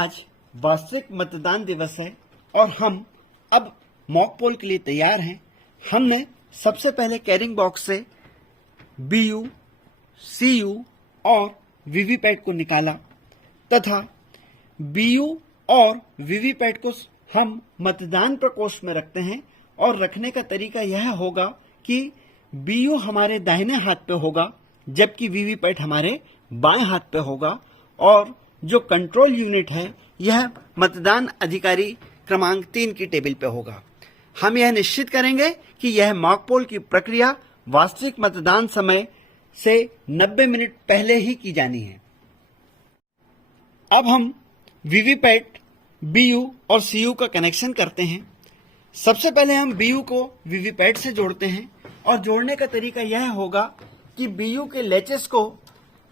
आज वास्तविक मतदान दिवस है और हम अब मॉक पोल के लिए तैयार हैं। हमने सबसे पहले कैरिंग बॉक्स से बीयू, सीयू और वीवीपैट को निकाला तथा बीयू और वीवीपैट को हम मतदान प्रकोष्ठ में रखते हैं और रखने का तरीका यह होगा कि बीयू हमारे दाहिने हाथ पे होगा जबकि वीवीपैट हमारे बाएं हाथ पे होगा और जो कंट्रोल यूनिट है यह मतदान अधिकारी क्रमांक 3 की टेबल पे होगा। हम यह निश्चित करेंगे कि यह मॉक पोल की प्रक्रिया वास्तविक मतदान समय से 90 मिनट पहले ही की जानी है। अब हम वीवीपैट, बीयू और सीयू का कनेक्शन करते हैं। सबसे पहले हम बीयू को वीवीपैट से जोड़ते हैं और जोड़ने का तरीका यह होगा कि बीयू के लैचेस को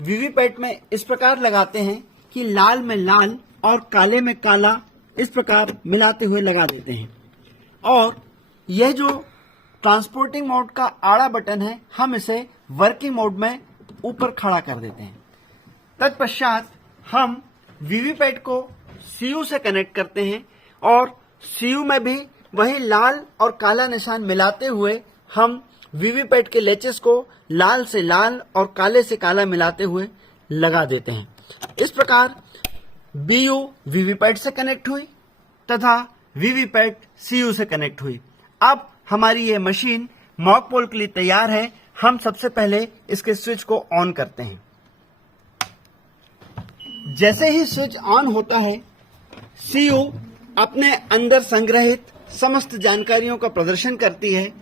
वीवीपैट में इस प्रकार लगाते हैं कि लाल में लाल और काले में काला इस प्रकार मिलाते हुए लगा देते हैं और यह जो ट्रांसपोर्टिंग मोड का आड़ा बटन है हम इसे वर्किंग मोड में ऊपर खड़ा कर देते हैं। तत्पश्चात हम वीवीपैट को सीयू से कनेक्ट करते हैं और सीयू में भी वही लाल और काला निशान मिलाते हुए हम वीवीपैट के लेचेस को लाल से लाल और काले से काला मिलाते हुए लगा देते हैं। इस प्रकार बीयू वीवीपैट से कनेक्ट हुई तथा वीवीपैट सीयू से कनेक्ट हुई। अब हमारी ये मशीन मॉक पोल के लिए तैयार है। हम सबसे पहले इसके स्विच को ऑन करते हैं। जैसे ही स्विच ऑन होता है सीयू अपने अंदर संग्रहित समस्त जानकारियों का प्रदर्शन करती है,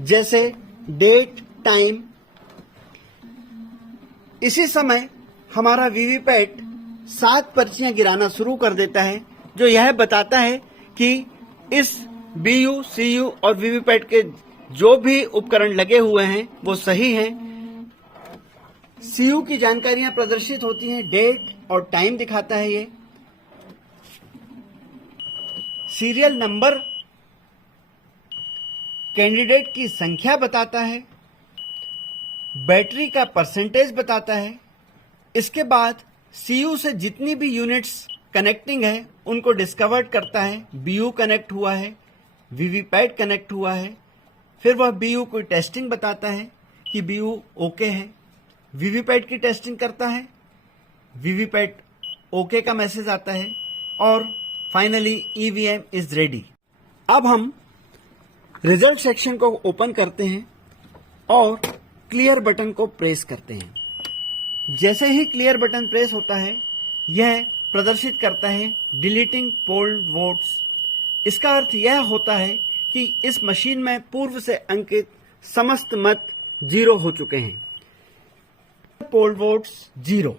जैसे डेट, टाइम। इसी समय हमारा वीवीपैट 7 पर्चियां गिराना शुरू कर देता है जो यह बताता है कि इस बीयू, सीयू और वीवीपैट के जो भी उपकरण लगे हुए हैं वो सही हैं। सीयू की जानकारियां प्रदर्शित होती हैं, डेट और टाइम दिखाता है ये। सीरियल नंबर कैंडिडेट की संख्या बताता है, बैटरी का परसेंटेज बताता है। इसके बाद सीयू से जितनी भी यूनिट्स कनेक्टिंग है उनको डिस्कवर्ड करता है। बीयू कनेक्ट हुआ है, वीवीपैट कनेक्ट हुआ है, फिर वह बीयू को टेस्टिंग बताता है कि बीयू ओके है। वीवीपैट की टेस्टिंग करता है, वीवीपैट ओके का मैसेज आता है और फाइनली ईवीएम इज रेडी। अब हम रिजल्ट सेक्शन को ओपन करते हैं और क्लियर बटन को प्रेस करते हैं। जैसे ही क्लियर बटन प्रेस होता है यह प्रदर्शित करता है डिलीटिंग पोल्ड वोट्स। इसका अर्थ यह होता है कि इस मशीन में पूर्व से अंकित समस्त मत 0 हो चुके हैं। Polled votes 0।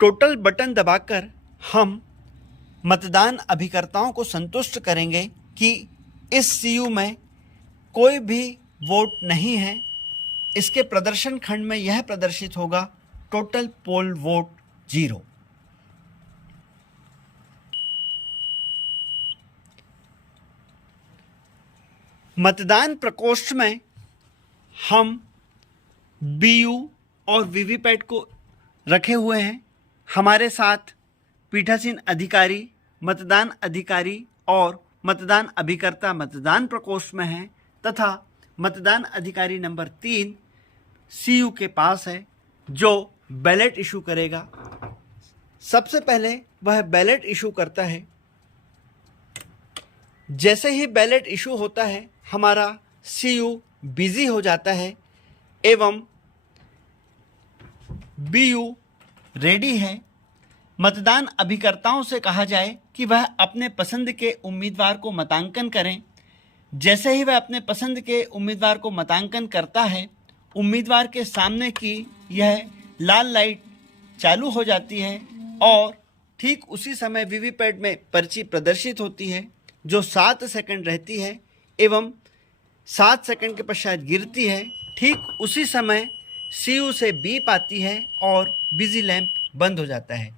टोटल बटन दबाकर हम मतदान अभिकर्ताओं को संतुष्ट करेंगे कि इस सीयू में कोई भी वोट नहीं है। इसके प्रदर्शन खंड में यह प्रदर्शित होगा टोटल पोल वोट 0। मतदान प्रकोष्ठ में हम बीयू और वीवीपैट को रखे हुए हैं। हमारे साथ पीठासीन अधिकारी, मतदान अधिकारी और मतदान अभिकर्ता मतदान प्रकोष्ठ में हैं तथा मतदान अधिकारी नंबर 3 सीयू के पास है जो बैलेट इशू करेगा। सबसे पहले वह बैलेट इशू करता है। जैसे ही बैलेट इशू होता है हमारा सीयू बिजी हो जाता है एवं बीयू रेडी है। मतदान अभिकर्ताओं से कहा जाए कि वह अपने पसंद के उम्मीदवार को मतांकन करें। जैसे ही वह अपने पसंद के उम्मीदवार को मतांकन करता है उम्मीदवार के सामने की यह लाल लाइट चालू हो जाती है और ठीक उसी समय वीवीपैट में पर्ची प्रदर्शित होती है जो 7 सेकंड रहती है एवं 7 सेकंड के पश्चात गिरती है। ठीक उसी समय सीयू से बीप आती है और बिजी लैंप बंद हो जाता है।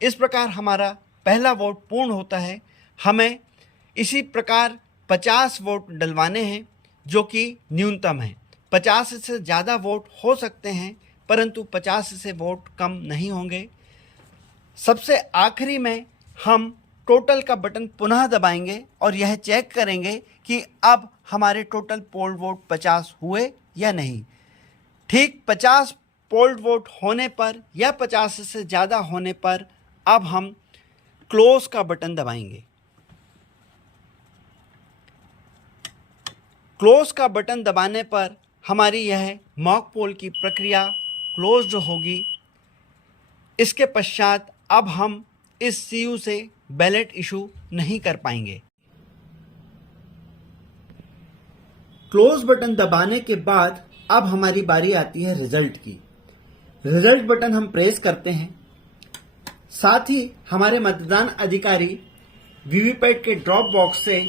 इस प्रकार हमारा पहला वोट पूर्ण होता है। हमें इसी प्रकार 50 वोट डलवाने हैं जो कि न्यूनतम है। 50 से ज़्यादा वोट हो सकते हैं परंतु 50 से वोट कम नहीं होंगे। सबसे आखिरी में हम टोटल का बटन पुनः दबाएंगे और यह चेक करेंगे कि अब हमारे टोटल पोल वोट 50 हुए या नहीं। ठीक 50 पोल वोट होने पर या 50 से ज़्यादा होने पर अब हम क्लोज का बटन दबाएंगे। क्लोज का बटन दबाने पर हमारी यह मॉक पोल की प्रक्रिया क्लोज्ड होगी। इसके पश्चात अब हम इस सीयू से बैलेट इशू नहीं कर पाएंगे। क्लोज बटन दबाने के बाद अब हमारी बारी आती है रिजल्ट की। रिजल्ट बटन हम प्रेस करते हैं, साथ ही हमारे मतदान अधिकारी वीवीपैट के ड्रॉप बॉक्स से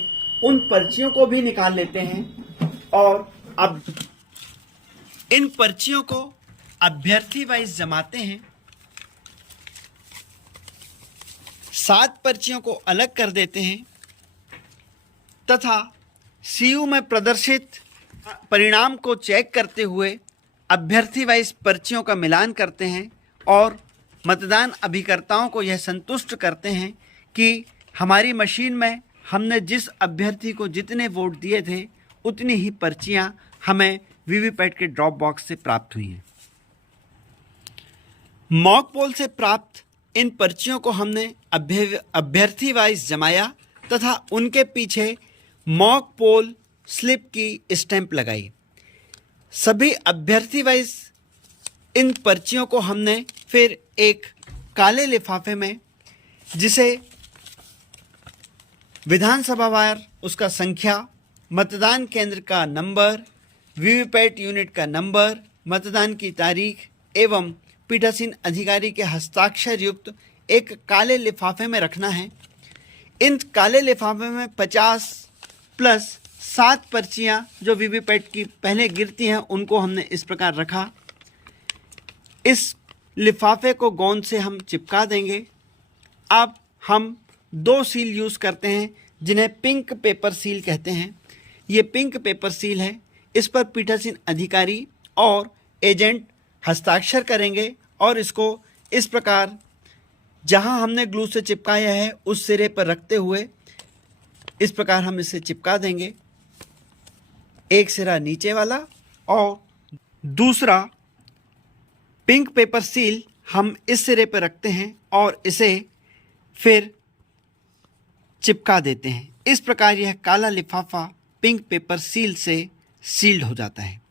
उन पर्चियों को भी निकाल लेते हैं और अब इन पर्चियों को अभ्यर्थी वाइज जमाते हैं। 7 पर्चियों को अलग कर देते हैं तथा सीयू में प्रदर्शित परिणाम को चेक करते हुए अभ्यर्थी वाइज पर्चियों का मिलान करते हैं और मतदान अभिकर्ताओं को यह संतुष्ट करते हैं कि हमारी मशीन में हमने जिस अभ्यर्थी को जितने वोट दिए थे उतनी ही पर्चियां हमें वीवीपैट के ड्रॉप बॉक्स से प्राप्त हुई हैं। मॉक पोल से प्राप्त इन पर्चियों को हमने अभ्यर्थी वाइज जमाया तथा उनके पीछे मॉक पोल स्लिप की स्टैंप लगाई। सभी अभ्यर्थी वाइज इन पर्चियों को हमने फिर एक काले लिफाफे में, जिसे विधानसभा वार उसका संख्या, मतदान केंद्र का नंबर, वीवीपैट यूनिट का नंबर, मतदान की तारीख एवं पीठासीन अधिकारी के हस्ताक्षर युक्त एक काले लिफाफे में रखना है। इन काले लिफाफे में 50 प्लस 7 पर्चियां जो वीवीपैट की पहले गिरती हैं उनको हमने इस प्रकार रखा। इस लिफाफे को गोंद से हम चिपका देंगे। अब हम 2 सील यूज़ करते हैं जिन्हें पिंक पेपर सील कहते हैं। ये पिंक पेपर सील है, इस पर पीठासीन अधिकारी और एजेंट हस्ताक्षर करेंगे और इसको इस प्रकार जहां हमने ग्लू से चिपकाया है उस सिरे पर रखते हुए इस प्रकार हम इसे चिपका देंगे। एक सिरा नीचे वाला और दूसरा पिंक पेपर सील हम इस सिरे पर रखते हैं और इसे फिर चिपका देते हैं। इस प्रकार यह काला लिफाफा पिंक पेपर सील से सील्ड हो जाता है।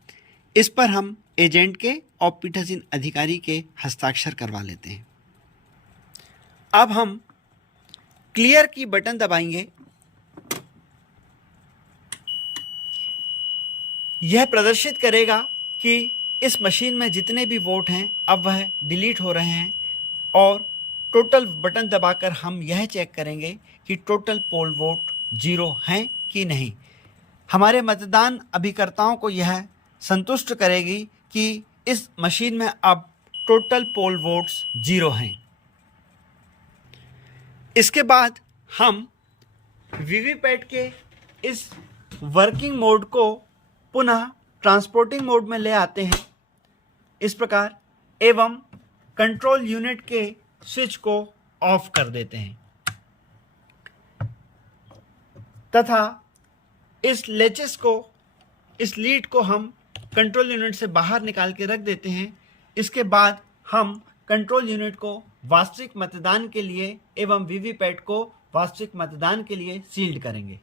इस पर हम एजेंट के और पीठासीन अधिकारी के हस्ताक्षर करवा लेते हैं। अब हम क्लियर की बटन दबाएंगे। यह प्रदर्शित करेगा कि इस मशीन में जितने भी वोट हैं अब वह डिलीट हो रहे हैं और टोटल बटन दबाकर हम यह चेक करेंगे कि टोटल पोल वोट 0 हैं कि नहीं। हमारे मतदान अभिकर्ताओं को यह संतुष्ट करेगी कि इस मशीन में अब टोटल पोल वोट्स 0 हैं। इसके बाद हम वीवीपैट के इस वर्किंग मोड को पुनः ट्रांसपोर्टिंग मोड में ले आते हैं इस प्रकार, एवं कंट्रोल यूनिट के स्विच को ऑफ कर देते हैं तथा इस लेचेस को, इस लीड को हम कंट्रोल यूनिट से बाहर निकाल के रख देते हैं। इसके बाद हम कंट्रोल यूनिट को वास्तविक मतदान के लिए एवं वीवीपैट को वास्तविक मतदान के लिए सील्ड करेंगे।